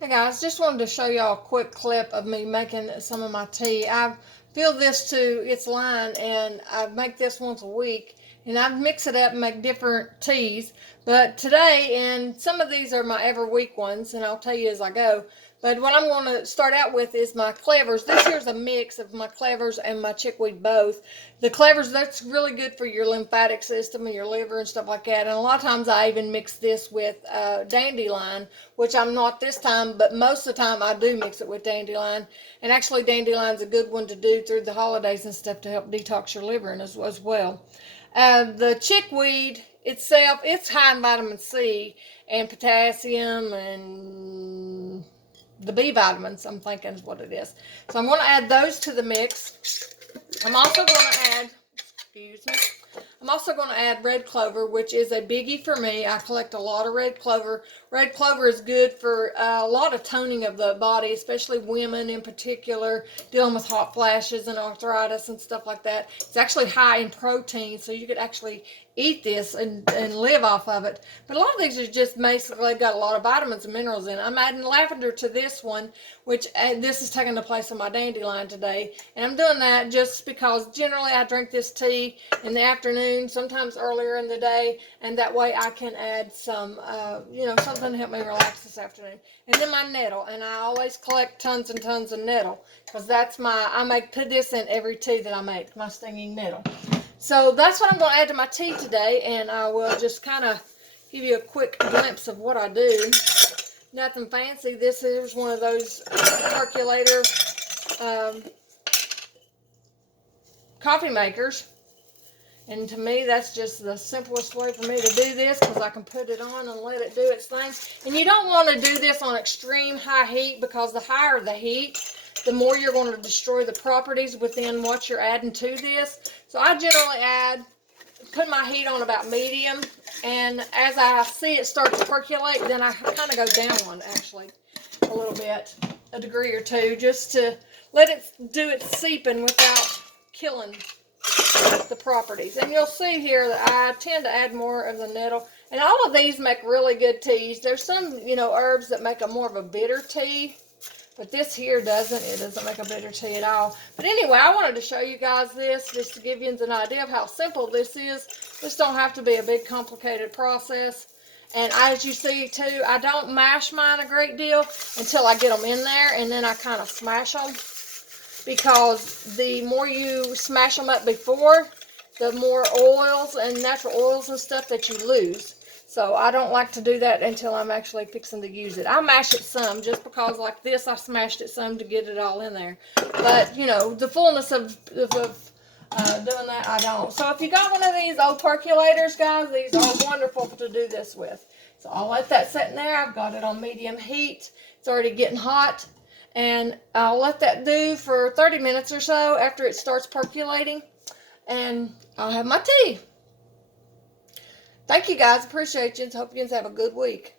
Hey guys, just wanted to show y'all a quick clip of me making some of my tea. I've filled this to its line and I make this once a week and I mix it up and make different teas. But today, and some of these are my every week ones, and I'll tell you as I go. But what I'm going to start out with is my clevers. This here's a mix of my clevers and my chickweed both. The clevers, that's really good for your lymphatic system and your liver and stuff like that. And a lot of times I even mix this with dandelion, which I'm not this time, but most of the time I do mix it with dandelion. And actually dandelion's a good one to do through the holidays and stuff to help detox your liver and as well. The chickweed itself, it's high in vitamin C and potassium and the B vitamins, I'm thinking is what it is. So I'm going to add those to the mix. I'm also going to add, excuse me, I'm also going to add red clover, which is a biggie for me. I collect a lot of red clover. Red clover is good for a lot of toning of the body, especially women in particular, dealing with hot flashes and arthritis and stuff like that. It's actually high in protein, so you could actually eat this and live off of it. But a lot of these are just basically got a lot of vitamins and minerals in it. I'm adding lavender to this one, which this is taking the place of my dandelion today. And I'm doing that just because generally I drink this tea in the afternoon, sometimes earlier in the day, and that way I can add some, something to help me relax this afternoon. And then my nettle, and I always collect tons and tons of nettle because that's put this in every tea that I make, my stinging nettle. So that's what I'm going to add to my tea today, and I will just kind of give you a quick glimpse of what I do. Nothing fancy. This is one of those percolator coffee makers. And to me, that's just the simplest way for me to do this because I can put it on and let it do its thing. And you don't want to do this on extreme high heat because the higher the heat, the more you're going to destroy the properties within what you're adding to this. So I generally put my heat on about medium, and as I see it start to percolate, then I kind of go down one actually a little bit, a degree or two, just to let it do its seeping without killing the properties. And you'll see here that I tend to add more of the nettle, and all of these make really good teas. There's some herbs that make a more of a bitter tea, but this here doesn't. It doesn't make a bitter tea at all. But anyway, I wanted to show you guys this just to give you an idea of how simple this is. This don't have to be a big complicated process. And as you see too, I don't mash mine a great deal until I get them in there, and then I kind of smash them, because the more you smash them up before, the more oils and natural oils and stuff that you lose. So I don't like to do that until I'm actually fixing to use it. I mash it some just because, like this, I smashed it some to get it all in there. But, the fullness of doing that, I don't. So if you got one of these old percolators, guys, these are wonderful to do this with. So I'll let that sit in there. I've got it on medium heat. It's already getting hot. And I'll let that do for 30 minutes or so after it starts percolating. And I'll have my tea. Thank you guys. Appreciate you. Hope you guys have a good week.